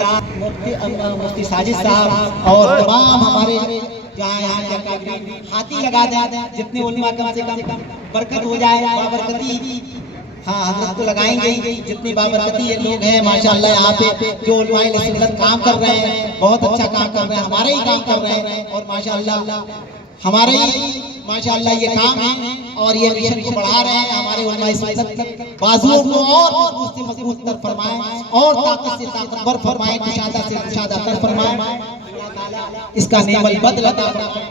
मुफ्ती साजिद साहब और तमाम हमारे यहाँ हाथी लगा दें, जितने उलमा कम से कम बरकत हो जाए, बाबरकती। हाँ, हजरत तो लगाएंगे, जितनी बाबरकती ये लोग हैं माशाअल्लाह यहाँ पे जो उलमाए सुन्नत काम कर रहे हैं, बहुत अच्छा काम कर रहे हैं, हमारे ही काम कर रहे हैं और माशाअल्लाह हमारे ही माशाअल्लाह ये काम है और ये मिशन को बढ़ा रहे हैं। हमारे उलमाए सुन्नत बाजुओं को और मजबूत से मजबूत कर फरमाएं और ताकत से ताकतवर फरमाएं, कुशादा से कुशादा कर फरमाएं, इसका नेमल बदल अता फरमाएं।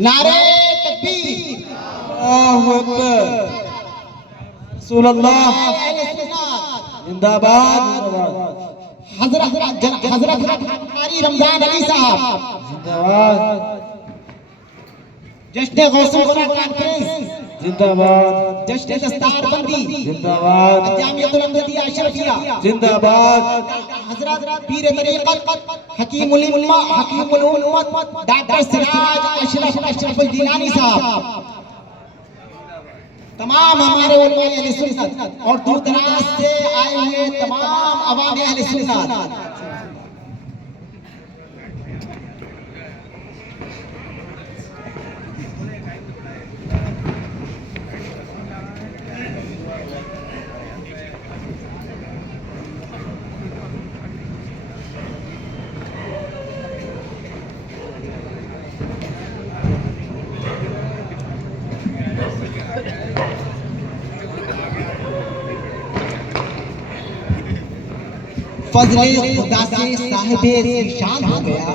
नारे तकबीर, अल्लाहु अकबर, रसूलुल्लाह जिंदाबाद, हजरत कारी रमजान अली साहब जिंदाबाद, जश्न गौसुल खुदा कॉन्फ्रेंस जिंदाबाद, जश्न दस्तारबंदी जिंदाबाद, जामियतुल अहमदिया अशरफिया जिंदाबाद, हजरत पीर तरीक़त हकीमुल उम्मत डॉक्टर सिराज अशरफ दीनानी साहब, तमाम हमारे उलमाए अहले सुन्नत और दूर दराज से आए हुए तमाम अवाम अहले सुन्नत, फजले खुदा से साहिबे ज़ीशान हो गया,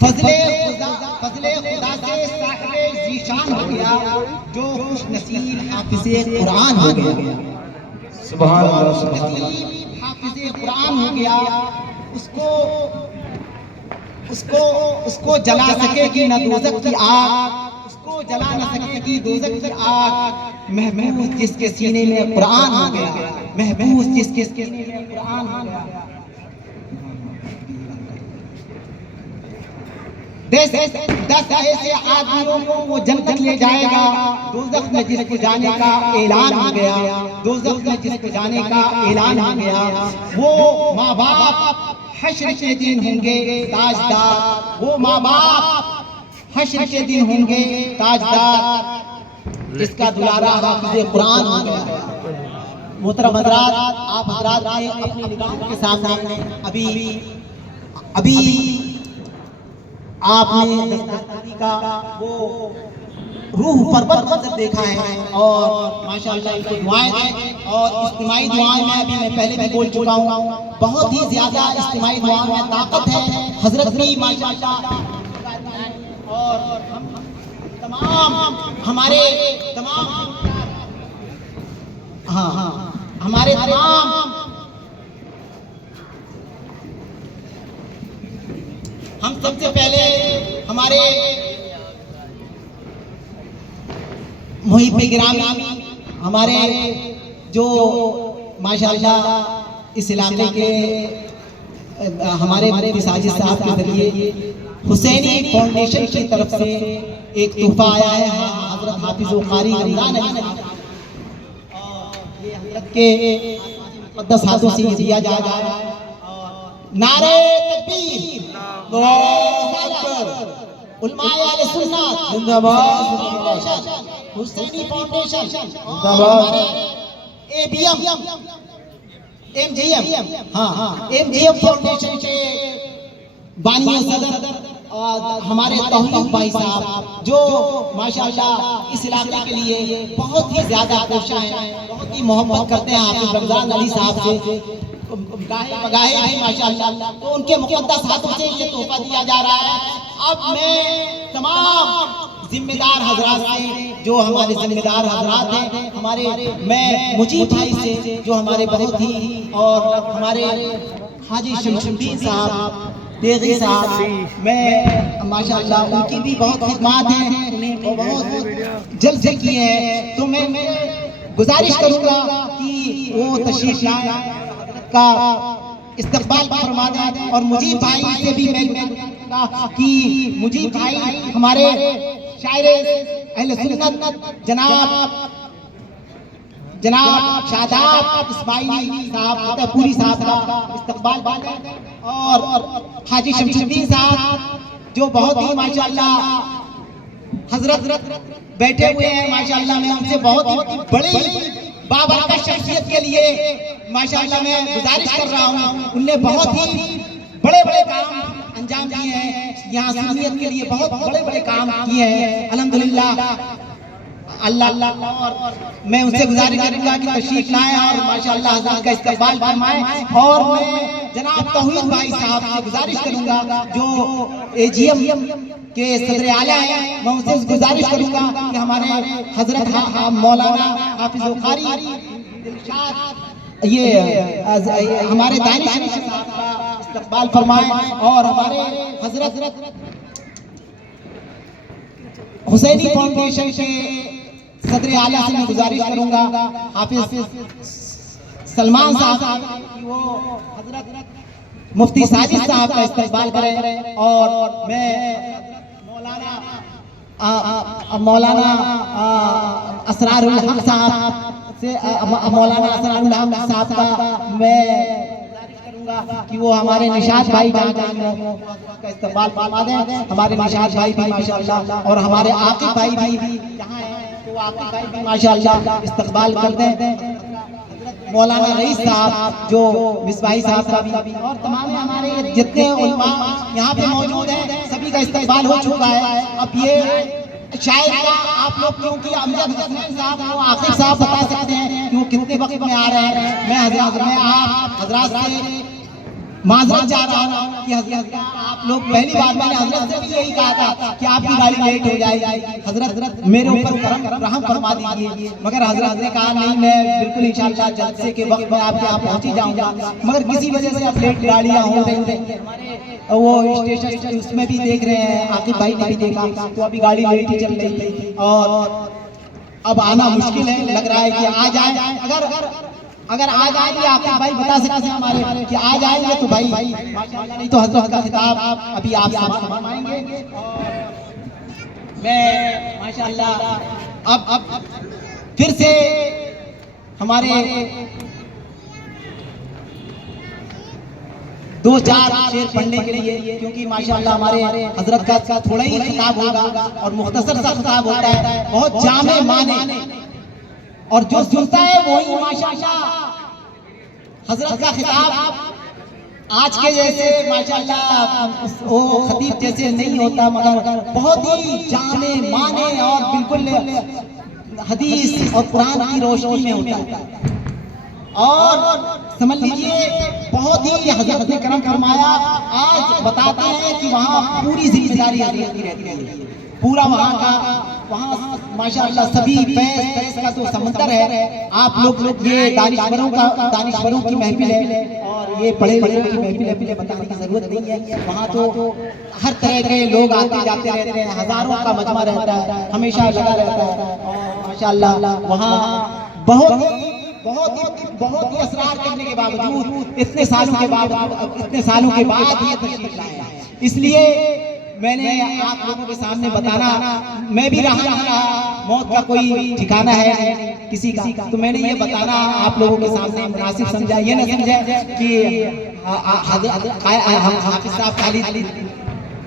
फजले खुदा से साहिबे ज़ीशान हो गया, जो खुश नसीब हाफिज़े कुरान हो गया, सुभान अल्लाह, हाफिज़े कुरान हो गया, उसको जला सकेगी न दोज़ख की आग, उसको जला न सकेगी दोज़ख की आग, महबूब जिसके सीने में कुरान हो गया, महबूब जिसके सीने में कुरान हो गया, दस ऐसे आदमियों को वो जन्नत ले जाएगा, दोज़ख में जिसको जाने का ऐलान हो गया, दोज़ख में जिसको जाने का ऐलान हो गया, वो माँ बाप हश्र के दिन होंगे ताजदार, वो माँ बाप हश्र के दिन होंगे ताजदार, जिसका दुलारा हाफिज़े कुरान हो गया। मोहतरम हज़रात, आप हज़रात ने अपनी निगाहों के सामने अभी आपने दस्तारबंदी का वो रूह परवर मंजर देखा है और माशाअल्लाह इनको दुआएं दें और इज्तिमाई दुआएं में अभी मैं पहले भी बोल चुका हूँ, बहुत ही ज्यादा इज्तिमाई दुआओं में ताकत है, हजरत भी माशाअल्लाह और तमाम हमारे हम सबसे पहले हमारे मुहिब्बे गिरामी, हमारे जो माशाअल्लाह इस इलाके के हमारे मुफ्ती साजिद साहब के जरिए हुसैनी फाउंडेशन की तरफ से एक तोहफा आया है, हजरत हाफिज़ कारी रमजान अली ये हजरत के मुक़द्दस हाथों से दिया जा रहा है। नारे तकबीर, अल्लाहु अकबर, उलमाए अहले सुन्नत जिंदाबाद, हुसैनी फाउंडेशन जिंदाबाद, एमजीएम फाउंडेशन के बानी सदर हमारे तौहीद भाई साहब जो माशाअल्लाह इस इलाके के लिए बहुत ही ज्यादा कोशिश हैं, बहुत ही मोहब्बत करते हैं हाफिज़ रमजान अली साहब से, गाहे हैं माशाअल्लाह, तो उनके मुक़द्दस हाथों से ये तोहफा दिया जा रहा है। अब मैं तमाम जिम्मेदार हजरात से, जो हमारे जिम्मेदार हजरात हैं, मैं मुजीब भाई से जो हमारे बहुत ही और हमारे हाजी शमशुद्दीन साहब देगी साहब, मैं माशाअल्लाह उनकी भी बहुत खिदमत है, उन्हें बहुत जल्द से किए हैं, तो मैं गुजारिश करूँगा कि वो तशरीफ लाएं का इस्तकबाल फरमा दें और मुजीब भाई से भी मैं कि मुजीब भाई हमारे शायर अहले सुन्नत जनाब जनाब शादाब इस्माइली साहब पूरी साहब का इस्तकबाल करें और हाजी शमशुद्दीन साहब जो बहुत ही माशाअल्लाह हजरत बैठे हुए हैं माशाअल्लाह, मैं उनसे बहुत ही बड़ी बाबरकत शख्सियत के लिए माशाअल्लाह मैं गुजारिश कर रहा हूँ। उनने बहुत ही बड़े बड़े काम अंजाम दिए हैं, यहाँ सुन्नियत के लिए बहुत बड़े बड़े काम किए हैं अल्हम्दुलिल्लाह। अल्लाह और मैं उनसे गुजारिश करूंगा कि तशरीफ लाएं और माशाअल्लाह हज़रत का इस्तकबाल फरमाएं। और मैं जनाब तौहीद भाई साहब से गुजारिश करूंगा जो एजीएम के सदर आला हैं, मैं उनसे गुजारिश करूंगा कि हमारे हजरत मौलाना हाफिज़ कारी ये हमारे दानिश साहब का इस्तकबाल फरमाएं और हमारे हजरत हुसैनी फाउंडेशन के सदर आला से मैं गुजारिश करूंगा हाफिज सलमान साहब कि वो हजरत मुफ्ती साजिद साहब का इस्तकबाल करें। और मैं मौलाना असरारुल हक साहब से मौलाना असरारुल हक साहब का मैं गुजारिश करूंगा कि वो हमारे निशात भाई का इस्तकबाल फरमा दें। हमारे निशात भाई भी माशाअल्लाह और हमारे आकिब भाई भी यहाँ हैं तो आकिब भाई भी माशाअल्लाह इस्तकबाल कर दें। मौलाना रईस साहब जो मिसबाही साहब का भी और तमाम हमारे जितने उलमा यहाँ पे मौजूद हैं सभी का इस्तकबाल हो चुका है। अब ये शायद आप लोग क्योंकि अमजद हसनैन साहब वो आकिब साहब बता सकते हैं कि वो कितने वक्त में आ रहे हैं। मैं आप हजरात से माजरत चाह रहा हूँ कि हजरत आप लोग पहली बार मैंने हजरत से भी यही कहा था कि आपकी गाड़ी लेट हो जाएगी, हजरत मेरे ऊपर रहम फरमा दीजिए। मगर हजरत ने कहा नहीं, मैं बिल्कुल इंशाअल्लाह जलसे के वक्त में आपके यहाँ पहुँच ही जाऊँगा। मगर किसी वजह से अब लेट गाड़ियाँ हो रही हैं, वो स्टेशन उसमें भी देख रहे हैं, आकिब भाई ने भी देखा तो अभी गाड़ी लेट ही चल रही थी और अब आना मुश्किल है। लग रहा है कि आ जाए, अगर आ जाएंगे आकिब भाई बता सकते हैं हमारे कि आ जाएंगे तो भाई माशाअल्लाह, नहीं तो हजरत का खिताब अभी आप फरमाएंगे। मैं माशाअल्लाह अब फिर से हमारे 2-4 शेर पढ़ने के लिए, क्योंकि माशाअल्लाह हमारे हजरत का थोड़ा ही खिताब होगा और मुख्तसर सा खिताब होता है, बहुत जामे माने और जो सुनता है वही माशाअल्लाह हजरत का खिताब आज के जैसे माशाअल्लाह वो खतीब जैसे नहीं होता, मगर बहुत ही जाने माने और बिल्कुल हदीस और कुरान की रोशनी में होता है। और समझ लीजिए बहुत ही हजरत ने करम फरमाया। आज बताते हैं कि वहाँ पूरी जिम्मेदारी हजरत की रहती है, पूरा वहाँ माशाअल्लाह सभी पैस का जो समंदर है। आप लोग ये दानिश्वरों की महफिल है और ये बड़े बड़े की महफिल है, बताने की जरूरत नहीं है। वहाँ तो हर तरह के लोग आते जाते रहते हैं, हजारों का मजमा रहता है, हमेशा लगा रहता है। और माशाअल्लाह वहाँ बहुत ही असरार करने के बावजूद इतने सालों के बाद ये तशरीफ लाए। इसलिए मैंने आप लोगों के सामने बताना, मैं भी रहा मौत का कोई ठिकाना है किसी का, तो मैंने ये बताना आप लोगों के सामने मुनासिब समझा। ये न समझे कि हाफिज साहब खाली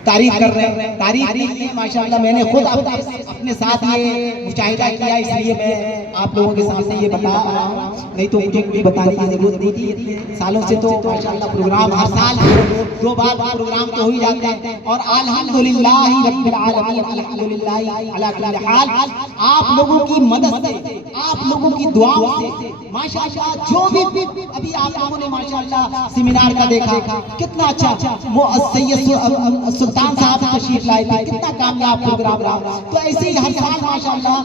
तारीफ कर रहे हैं, तारीफ नहीं माशाअल्लाह मैंने खुद अपने साथ ये मुशाहिदा किया, इसलिए मैं आप लोगों के सामने ये बता रहा हूँ। नहीं तो मुझे कोई बताने की जरूरत नहीं थी। सालों से तो माशाअल्लाह प्रोग्राम हर साल 2 बार प्रोग्राम तो हो ही जाते हैं और अल्हम्दुलिल्लाह रब्बिल आलमीन, अल्हम्दुलिल्लाह अला कुल्ली हाल। आप लोगों की मदद से, आप लोगों की दुआओं से माशाअल्लाह जो भी अभी आप लोगों ने माशाअल्लाह सेमिनार का देखा, कितना अच्छा वो सैयद सुल्तान साहब तशरीफ लाए थे, कितना कामयाब प्रोग्राम रहा। तो ऐसे ही हर साल माशाअल्लाह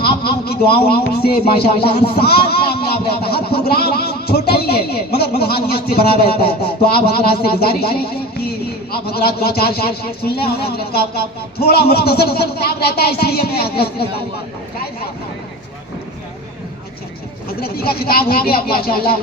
आप लोगों की दुआओं से माशाअल्लाह हर साल कामयाब रहता है। हर प्रोग्राम छोटा ही है मगर रूहानियत से भरा रहता है। तो आप हजरात से गुजारिश है कि आप हजरात 2-4 शेर सुन लें। हजरत का थोड़ा मुख्तसर किताब रहता है, इसलिए मैं हजरत का किताब हो गया माशाअल्लाह।